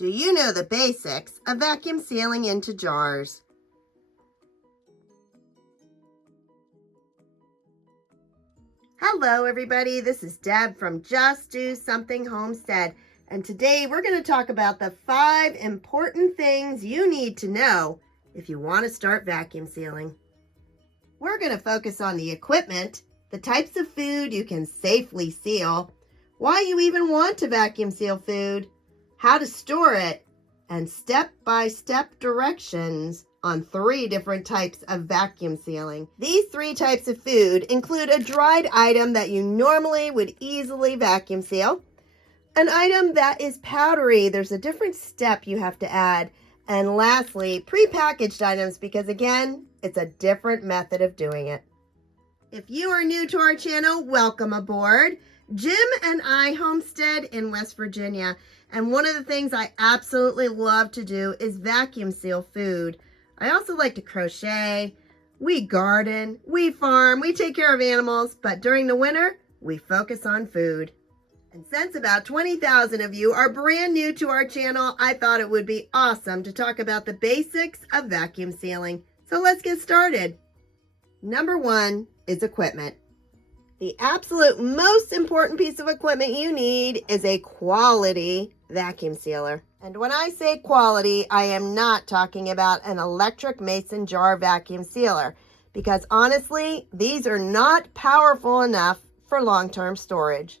Do you know the basics of vacuum sealing into jars? Hello everybody, this is Deb from Just Do Something Homestead, and today we're going to talk about the 5 important things you need to know if you want to start vacuum sealing. We're going to focus on the equipment, the types of food you can safely seal, why you even want to vacuum seal food, how to store it, and step-by-step directions on 3 different types of vacuum sealing. These 3 types of food include a dried item that you normally would easily vacuum seal, an item that is powdery, there's a different step you have to add, and lastly, prepackaged items because again, it's a different method of doing it. If you are new to our channel, welcome aboard. Jim and I homestead in West Virginia, and one of the things I absolutely love to do is vacuum seal food. I also like to crochet, we garden, we farm, we take care of animals, but during the winter, we focus on food. And since about 20,000 of you are brand new to our channel, I thought it would be awesome to talk about the basics of vacuum sealing. So let's get started. Number 1 is equipment. The absolute most important piece of equipment you need is a quality vacuum sealer. And when I say quality, I am not talking about an electric mason jar vacuum sealer because honestly, these are not powerful enough for long-term storage.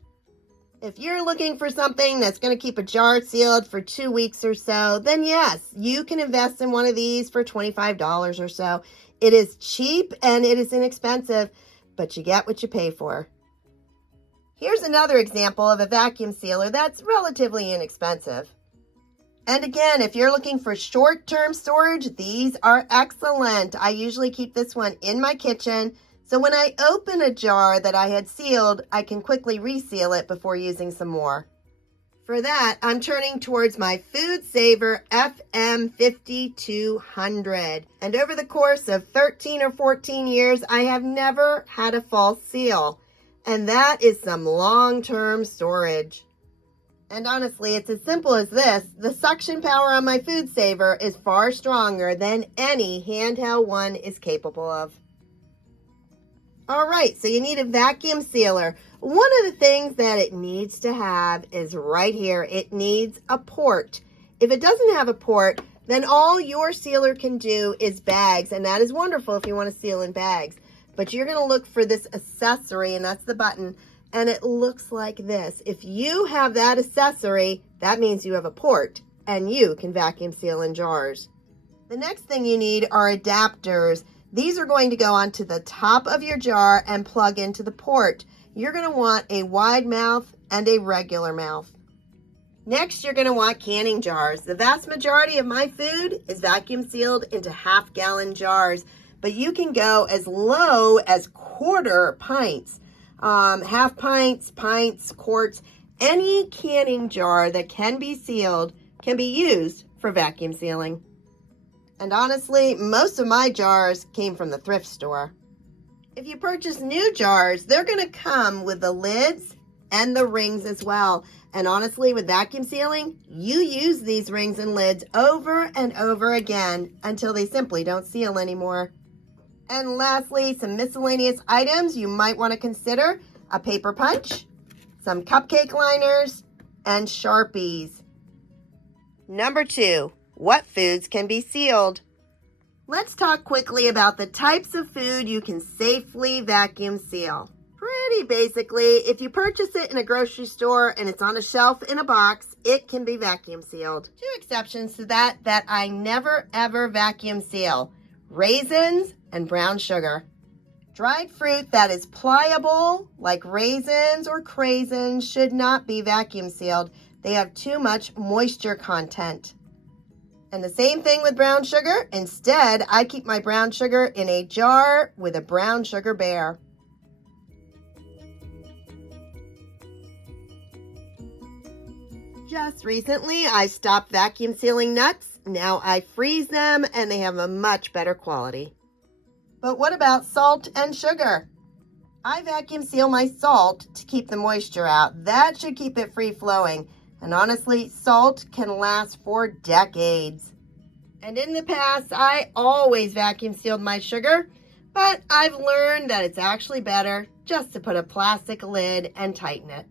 If you're looking for something that's going to keep a jar sealed for 2 weeks or so, then yes, you can invest in one of these for $25 or so. It is cheap and it is inexpensive, but you get what you pay for. Here's another example of a vacuum sealer that's relatively inexpensive. And again, if you're looking for short-term storage, these are excellent. I usually keep this one in my kitchen, so when I open a jar that I had sealed, I can quickly reseal it before using some more. For that, I'm turning towards my Food Saver FM5200. And over the course of 13 or 14 years, I have never had a false seal. And that is some long-term storage. And honestly, it's as simple as this. The suction power on my Food Saver is far stronger than any handheld one is capable of. All right, so you need a vacuum sealer. One of the things that it needs to have is right here. It needs a port. If it doesn't have a port, then all your sealer can do is bags, and that is wonderful if you want to seal in bags. But you're going to look for this accessory, and that's the button, and it looks like this. If you have that accessory, that means you have a port, and you can vacuum seal in jars. The next thing you need are adapters. These are going to go onto the top of your jar and plug into the port. You're going to want a wide mouth and a regular mouth. Next, you're going to want canning jars. The vast majority of my food is vacuum sealed into half-gallon jars, but you can go as low as quarter pints, half pints, pints, quarts. Any canning jar that can be sealed can be used for vacuum sealing. And honestly, most of my jars came from the thrift store. If you purchase new jars, they're going to come with the lids and the rings as well. And honestly, with vacuum sealing, you use these rings and lids over and over again until they simply don't seal anymore. And lastly, some miscellaneous items you might want to consider: a paper punch, some cupcake liners, and Sharpies. Number 2. What foods can be sealed? Let's talk quickly about the types of food you can safely vacuum seal. Pretty basically, if you purchase it in a grocery store and it's on a shelf in a box, it can be vacuum sealed. 2 exceptions to that I never ever vacuum seal: raisins and brown sugar. Dried fruit that is pliable, like raisins or craisins, should not be vacuum sealed. They have too much moisture content. And the same thing with brown sugar. Instead, I keep my brown sugar in a jar with a brown sugar bear. Just recently, I stopped vacuum sealing nuts. Now I freeze them and they have a much better quality. But what about salt and sugar? I vacuum seal my salt to keep the moisture out. That should keep it free flowing. And honestly, salt can last for decades. And in the past, I always vacuum sealed my sugar, but I've learned that it's actually better just to put a plastic lid and tighten it.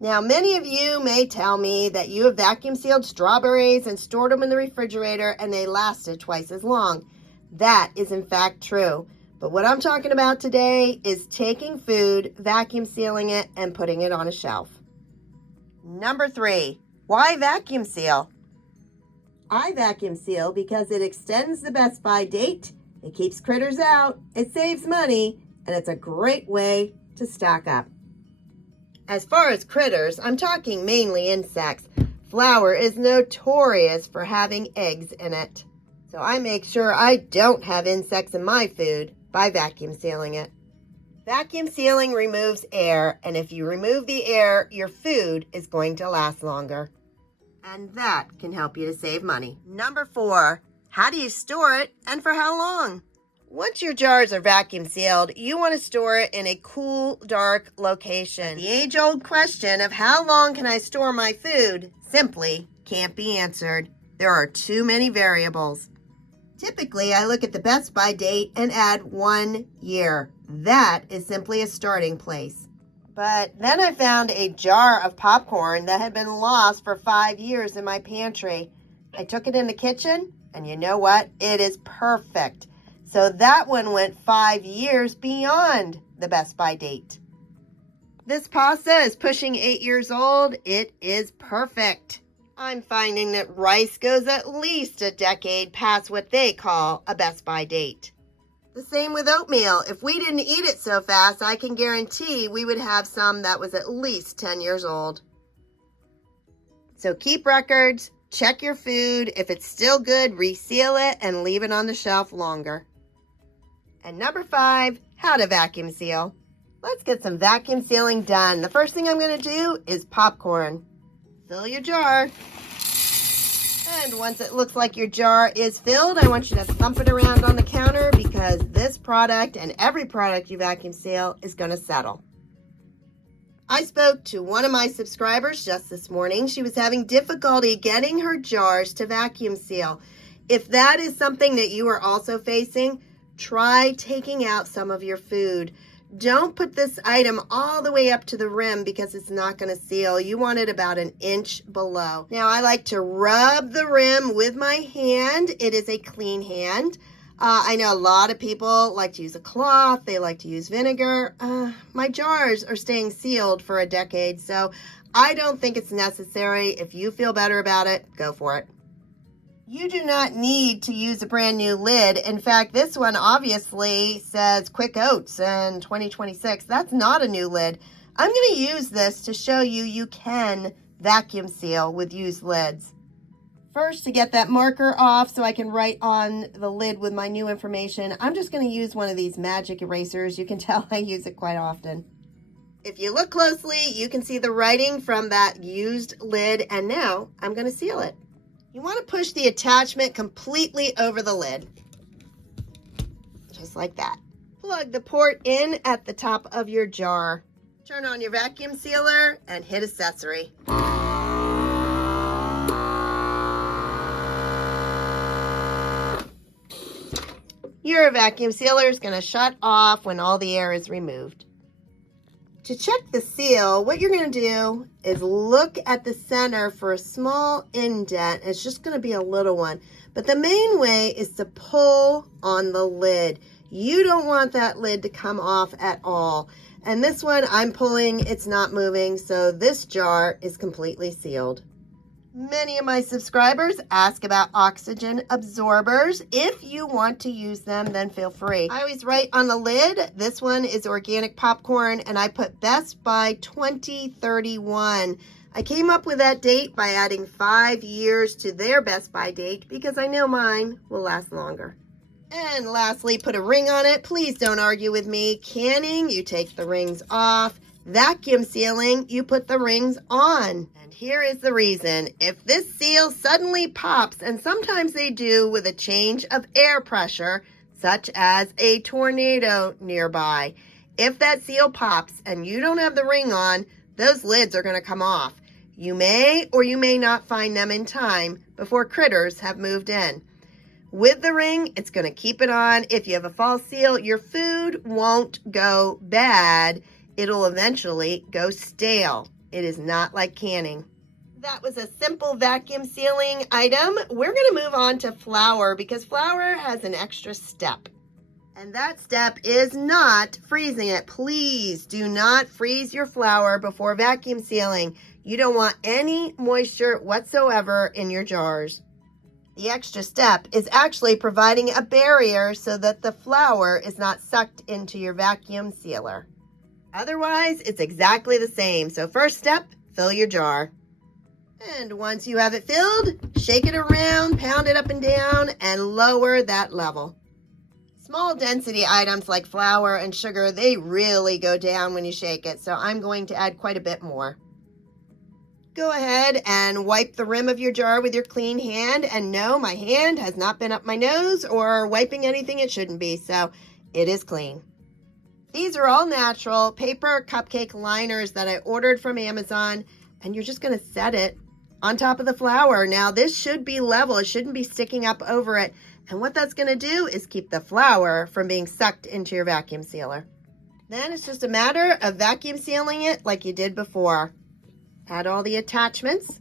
Now, many of you may tell me that you have vacuum sealed strawberries and stored them in the refrigerator and they lasted twice as long. That is in fact true. But what I'm talking about today is taking food, vacuum sealing it, and putting it on a shelf. Number 3, why vacuum seal? I vacuum seal because it extends the best by date, it keeps critters out, it saves money, and it's a great way to stock up. As far as critters, I'm talking mainly insects. Flour is notorious for having eggs in it. So I make sure I don't have insects in my food by vacuum sealing it. Vacuum sealing removes air, and if you remove the air, your food is going to last longer. And that can help you to save money. Number 4, how do you store it and for how long? Once your jars are vacuum sealed, you want to store it in a cool, dark location. The age-old question of how long can I store my food simply can't be answered. There are too many variables. Typically, I look at the best by date and add 1 year. That is simply a starting place. But then I found a jar of popcorn that had been lost for 5 years in my pantry. I took it in the kitchen, and you know what? It is perfect. So that one went 5 years beyond the best by date. This pasta is pushing 8 years old. It is perfect. I'm finding that rice goes at least a decade past what they call a best by date. The same with oatmeal. If we didn't eat it so fast, I can guarantee we would have some that was at least 10 years old. So keep records, check your food. If it's still good, reseal it and leave it on the shelf longer. And number 5, how to vacuum seal. Let's get some vacuum sealing done. The first thing I'm going to do is popcorn. Fill your jar. And once it looks like your jar is filled, I want you to thump it around on the counter because this product and every product you vacuum seal is going to settle. I spoke to one of my subscribers just this morning. She was having difficulty getting her jars to vacuum seal. If that is something that you are also facing, try taking out some of your food. Don't put this item all the way up to the rim because it's not going to seal. You want it about an inch below. Now, I like to rub the rim with my hand. It is a clean hand. I know a lot of people like to use a cloth. They like to use vinegar. My jars are staying sealed for a decade, so I don't think it's necessary. If you feel better about it, go for it. You do not need to use a brand new lid. In fact, this one obviously says Quick Oats in 2026. That's not a new lid. I'm going to use this to show you you can vacuum seal with used lids. First, to get that marker off so I can write on the lid with my new information, I'm just going to use one of these magic erasers. You can tell I use it quite often. If you look closely, you can see the writing from that used lid, and now I'm going to seal it. You want to push the attachment completely over the lid, just like that. Plug the port in at the top of your jar. Turn on your vacuum sealer and hit accessory. Your vacuum sealer is going to shut off when all the air is removed. To check the seal, what you're going to do is look at the center for a small indent. It's just going to be a little one. But the main way is to pull on the lid. You don't want that lid to come off at all. And this one I'm pulling, it's not moving, so this jar is completely sealed. Many of my subscribers ask about oxygen absorbers. If you want to use them, then feel free. I always write on the lid, this one is organic popcorn, and I put Best by 2031. I came up with that date by adding 5 years to their Best By date because I know mine will last longer. And lastly, put a ring on it. Please don't argue with me. Canning, you take the rings off. Vacuum sealing, you put the rings on. And here is the reason. If this seal suddenly pops, and sometimes they do with a change of air pressure, such as a tornado nearby, if that seal pops and you don't have the ring on, those lids are going to come off. You may or you may not find them in time before critters have moved in. With the ring, it's going to keep it on. If you have a false seal, your food won't go bad. It'll eventually go stale. It is not like canning. That was a simple vacuum sealing item. We're going to move on to flour because flour has an extra step. And that step is not freezing it. Please do not freeze your flour before vacuum sealing. You don't want any moisture whatsoever in your jars. The extra step is actually providing a barrier so that the flour is not sucked into your vacuum sealer. Otherwise, it's exactly the same. So first step, fill your jar. And once you have it filled, shake it around, pound it up and down, and lower that level. Small density items like flour and sugar, they really go down when you shake it, so I'm going to add quite a bit more. Go ahead and wipe the rim of your jar with your clean hand, and no, my hand has not been up my nose or wiping anything it shouldn't be, so it is clean. These are all natural paper cupcake liners that I ordered from Amazon, and you're just going to set it on top of the flour. Now, this should be level. It shouldn't be sticking up over it. And what that's going to do is keep the flour from being sucked into your vacuum sealer. Then it's just a matter of vacuum sealing it like you did before. Add all the attachments.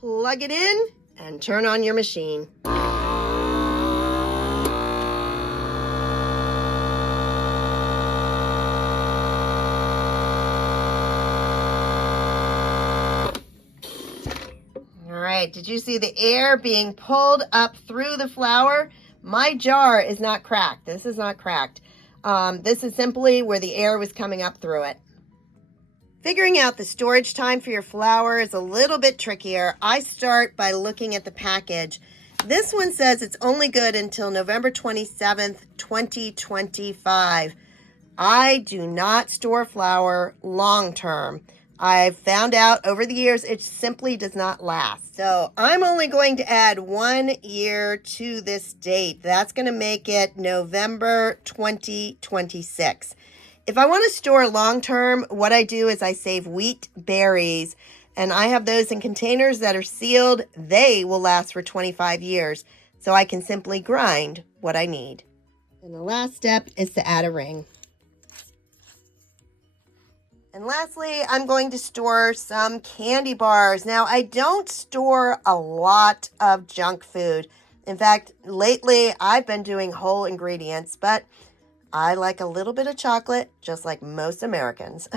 Plug it in and turn on your machine. Did you see the air being pulled up through the flour? My jar is not cracked. This is not cracked. This is simply where the air was coming up through it. Figuring out the storage time for your flour is a little bit trickier. I start by looking at the package. This one says it's only good until November 27th, 2025. I do not store flour long term. I've found out over the years it simply does not last. So I'm only going to add 1 year to this date. That's going to make it November 2026. If I want to store long term, what I do is I save wheat berries, and I have those in containers that are sealed. They will last for 25 years, so I can simply grind what I need. And the last step is to add a ring. And lastly, I'm going to store some candy bars. Now, I don't store a lot of junk food. In fact, lately I've been doing whole ingredients, but I like a little bit of chocolate, just like most Americans.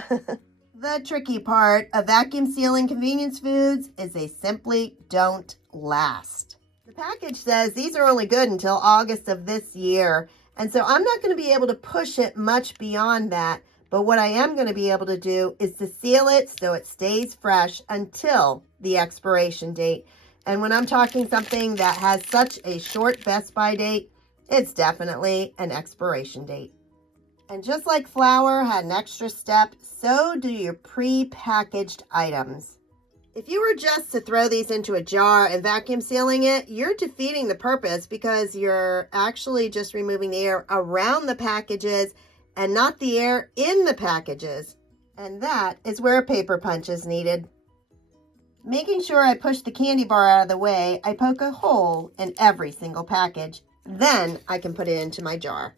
The tricky part of vacuum sealing convenience foods is they simply don't last. The package says these are only good until August of this year, and so I'm not going to be able to push it much beyond that. But what I am going to be able to do is to seal it so it stays fresh until the expiration date. And when I'm talking something that has such a short best by date, it's definitely an expiration date. And just like flour had an extra step, so do your pre-packaged items. If you were just to throw these into a jar and vacuum sealing it, you're defeating the purpose because you're actually just removing the air around the packages and not the air in the packages. And that is where a paper punch is needed. Making sure I push the candy bar out of the way, I poke a hole in every single package. Then I can put it into my jar.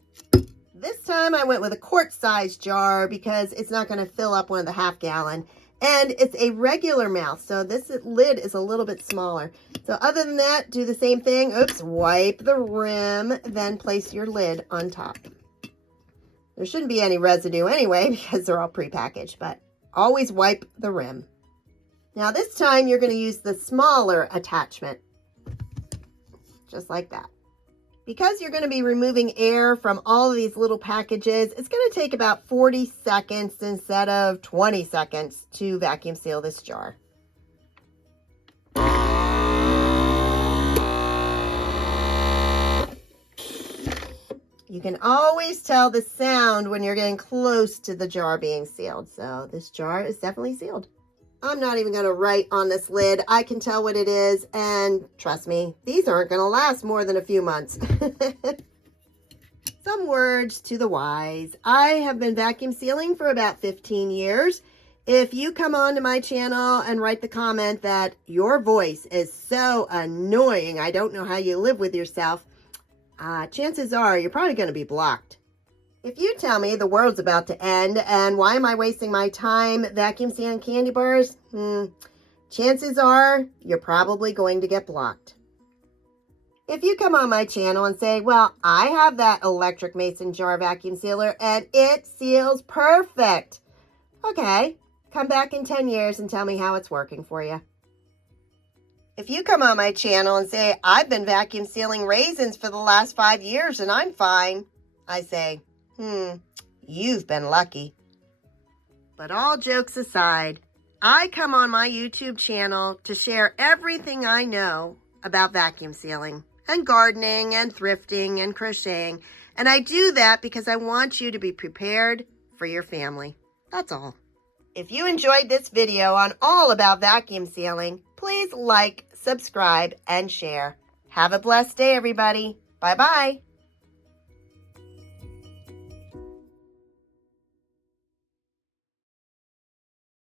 This time I went with a quart-sized jar because it's not going to fill up one of the half-gallon. And it's a regular mouth, so this lid is a little bit smaller. So other than that, do the same thing. Oops, wipe the rim, then place your lid on top. There shouldn't be any residue anyway because they're all prepackaged, but always wipe the rim. Now this time you're going to use the smaller attachment, just like that. Because you're going to be removing air from all of these little packages, it's going to take about 40 seconds instead of 20 seconds to vacuum seal this jar. You can always tell the sound when you're getting close to the jar being sealed. So this jar is definitely sealed. I'm not even going to write on this lid. I can tell what it is. And trust me, these aren't going to last more than a few months. Some words to the wise. I have been vacuum sealing for about 15 years. If you come onto my channel and write the comment that your voice is so annoying, I don't know how you live with yourself, chances are you're probably going to be blocked. If you tell me the world's about to end and why am I wasting my time vacuum sealing candy bars, chances are you're probably going to get blocked. If you come on my channel and say, well, I have that electric mason jar vacuum sealer and it seals perfect. Okay, come back in 10 years and tell me how it's working for you. If you come on my channel and say, I've been vacuum sealing raisins for the last 5 years and I'm fine, I say, you've been lucky. But all jokes aside, I come on my YouTube channel to share everything I know about vacuum sealing and gardening and thrifting and crocheting. And I do that because I want you to be prepared for your family. That's all. If you enjoyed this video on all about vacuum sealing, please like, subscribe, and share. Have a blessed day, everybody. Bye-bye.